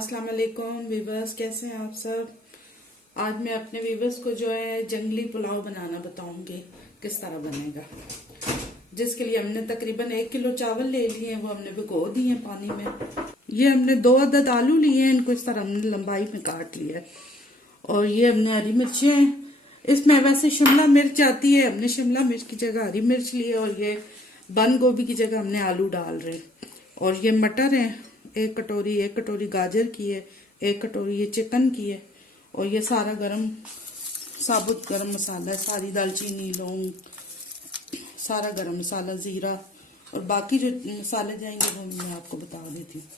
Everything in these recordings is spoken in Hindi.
अस्सलाम वालेकुम वीवर्स, कैसे हैं आप सब। आज मैं अपने वीवर्स को जो है जंगली पुलाव बनाना बताऊंगी किस तरह बनेगा। जिसके लिए हमने तकरीबन 1 किलो चावल ले लिए हैं, वो हमने भिगो दिए हैं पानी में। ये हमने 2 अदद आलू लिए हैं, इनको इस तरह हमने लंबाई में काट लिया है। और ये हमने हरी मिर्चें हैं, इसमें वैसे शिमला मिर्च आती है, हमने शिमला मिर्च की जगह हरी मिर्च ली है। और ये बंद गोभी की जगह हमने आलू डाल रहे हैं। और ये मटर है, 1 कटोरी गाजर की है, 1 कटोरी ये चिकन की है। और ये सारा साबुत गरम मसाला है, सारी दालचीनी लौंग, सारा गरम मसाला, जीरा और बाकी जो मसाले जाएंगे वो मैं आपको बता देती हूँ।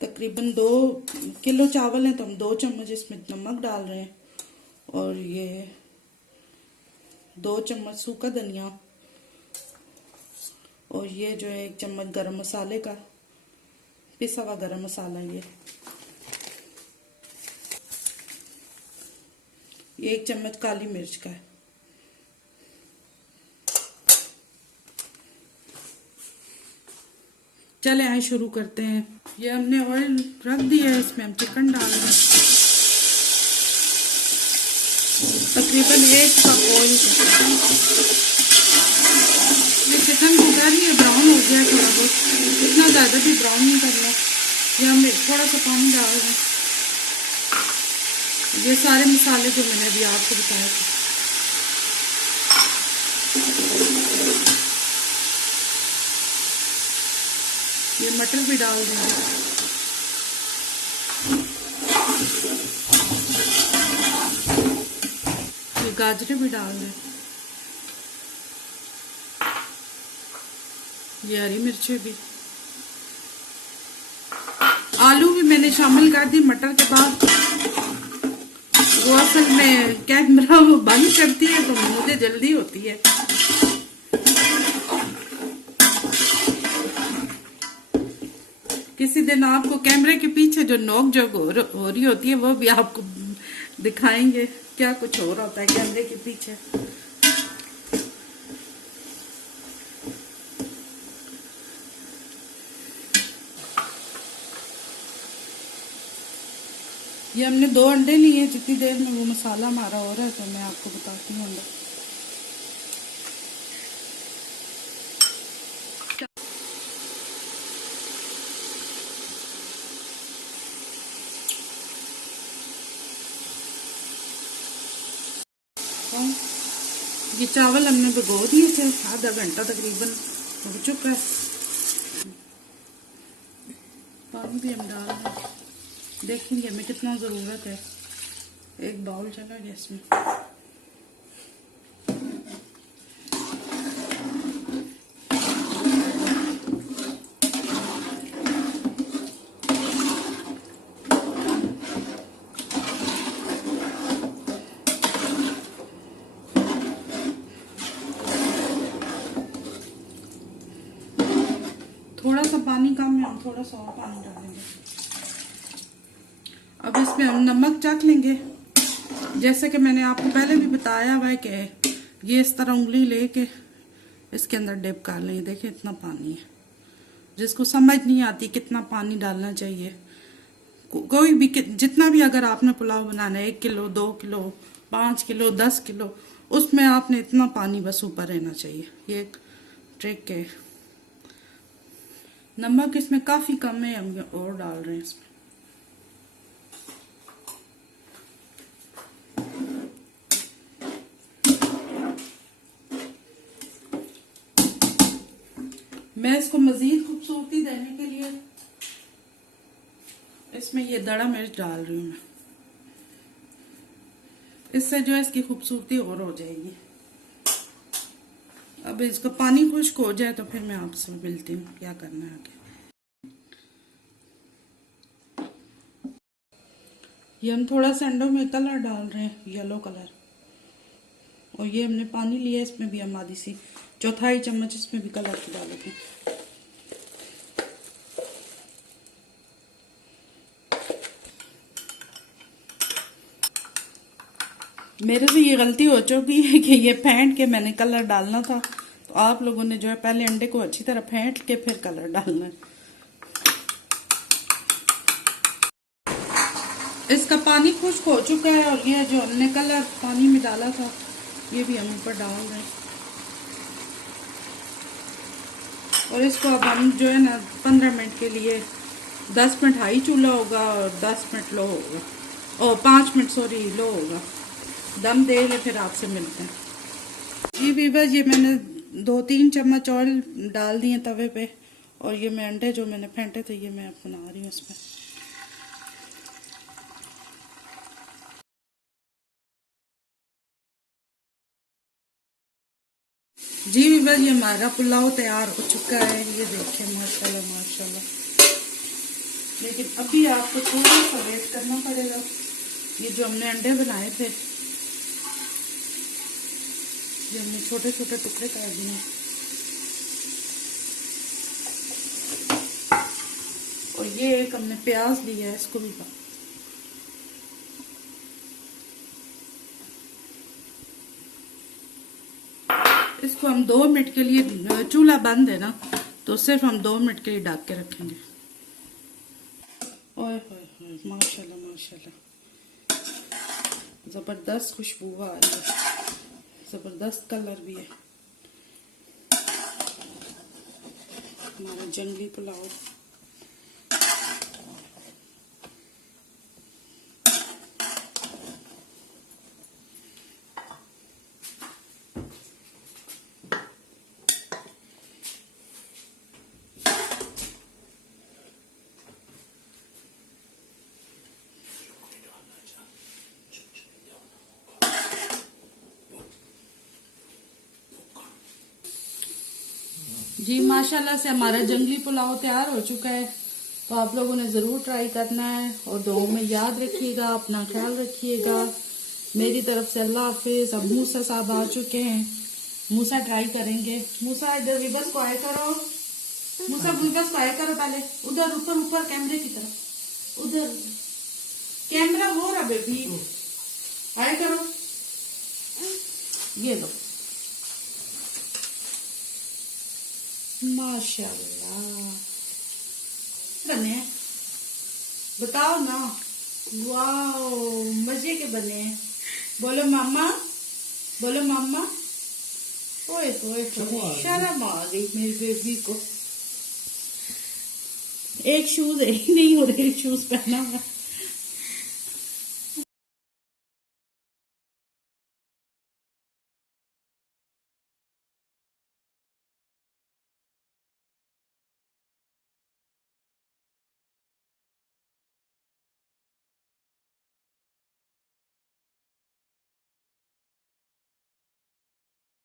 तकरीबन 2 किलो चावल हैं तो हम 2 चम्मच इसमें नमक डाल रहे हैं। और ये 2 चम्मच सूखा धनिया, और ये जो है 1 चम्मच गरम मसाले का पिसा हुआ गरम मसाला, ये 1 चम्मच काली मिर्च का है। चले आए शुरू करते हैं। ये हमने ऑयल रख दिया है, इसमें हम चिकन डाल रहे हैं। तकरीबन 1 कप ऑयल। ये चिकन को कर लिया, ब्राउन हो गया थोड़ा बहुत, इतना ज्यादा भी ब्राउन नहीं करना। ये हम थोड़ा सा पानी डाल रहे हैं। ये सारे मसाले जो मैंने अभी आपको बताया थे, ये मटर भी डाल देंगे। ये गाजरें भी डाल दें, ये हरी मिर्चें भी, आलू भी मैंने शामिल कर दी मटर के बाद। वो असल में कैमरा वो बंद करती है तो मुझे जल्दी होती है। किसी दिन आपको कैमरे के पीछे जो नोक झोंक हो रही होती है वो भी आपको दिखाएंगे, क्या कुछ हो रहा होता है कैमरे के पीछे। ये हमने 2 अंडे लिए हैं। जितनी देर में वो मसाला हमारा हो रहा है तो मैं आपको बताती हूँ। ये चावल हमने भिगो दिए थे, आधा घंटा तकरीबन हो चुका है। पानी भी हम डाल दें, देखेंगे हमें कितना ज़रूरत है। 1 बाउल चला गया इसमें। थोड़ा सा पानी कम है, हम थोड़ा सा और पानी डालेंगे। अब इसमें हम नमक चख लेंगे। जैसे कि मैंने आपको पहले भी बताया हुआ है कि ये इस तरह उंगली लेके इसके अंदर डिप कर लेंगे। देखिए इतना पानी है, जिसको समझ नहीं आती कितना पानी डालना चाहिए। कोई भी जितना भी अगर आपने पुलाव बनाना है, 1 किलो 2 किलो 5 किलो 10 किलो, उसमें आपने इतना पानी बस ऊपर रहना चाहिए। ये एक ट्रिक है। नमक इसमें काफी कम है, हम और डाल रहे हैं इसमें। मैं इसको मजीद खूबसूरती देने के लिए इसमें ये दड़ा मिर्च डाल रही हूँ मैं। इससे जो है इसकी खूबसूरती और हो जाएगी। अब इसका पानी खुश्क हो जाए तो फिर मैं आपसे मिलती हूँ क्या करना है आगे। ये हम थोड़ा सा अंडों में कलर डाल रहे हैं, येलो कलर। और ये हमने पानी लिया, इसमें भी हम आधी सी 1/4 चम्मच इसमें भी कलर की डालेंगे। मेरे से ये गलती हो चुकी है कि ये फेंट के मैंने कलर डालना था, तो आप लोगों ने जो है पहले अंडे को अच्छी तरह फेंट के फिर कलर डालना है। इसका पानी खुश्क हो चुका है और ये जो हमने कलर पानी में डाला था ये भी हम ऊपर डाल रहे हैं। और इसको अब हम जो है ना 15 मिनट के लिए, 10 मिनट हाई चूल्हा होगा और 10 मिनट लो होगा, और 5 मिनट सॉरी लो होगा, दम दे ले फिर आपसे मिलते हैं। जी वीवर, ये मैंने 2-3 चम्मच ऑयल डाल दिए तवे पे, और ये मैं अंडे जो मैंने फेंटे थे ये मैं अब बना रही हूँ इसमें। जी वीवर, ये हमारा पुलाव तैयार हो चुका है, ये देखिए माशाल्लाह माशाल्लाह। लेकिन अभी आपको थोड़ा सा वेट करना पड़ेगा। ये जो हमने अंडे बनाए थे ये हमने छोटे छोटे टुकड़े कर दिए, और ये एक हमने प्याज लिया है, इसको भी इसको हम 2 मिनट के लिए, चूल्हा बंद है ना तो सिर्फ हम 2 मिनट के लिए ढक के रखेंगे। ओए होए माशाल्लाह माशाल्लाह, जबरदस्त खुशबू आ रही है, जबरदस्त कलर भी है। हमारा जंगली पुलाव जी माशाल्लाह से हमारा जंगली पुलाव तैयार हो चुका है। तो आप लोगों ने ज़रूर ट्राई करना है, और दुआओं में याद रखिएगा, अपना ख्याल रखिएगा। मेरी तरफ से अल्लाह हाफिज़। अब मूसा साहब आ चुके हैं, मूसा ट्राई करेंगे। मूसा इधर वीबस को आए करो, मूसा वीबस को आए करो, पहले उधर ऊपर ऊपर कैमरे की तरफ, उधर कैमरा हो रहा बेबी, आए करो, ये लो माशाल्लाह बने, बताओ ना, वाओ मजे के बने हैं। बोलो मामा, बोलो मामा। ओए ओए शर्म आ गई मेरी बेबी को। एक शूज है ही नहीं और एक शूज पहना हुआ।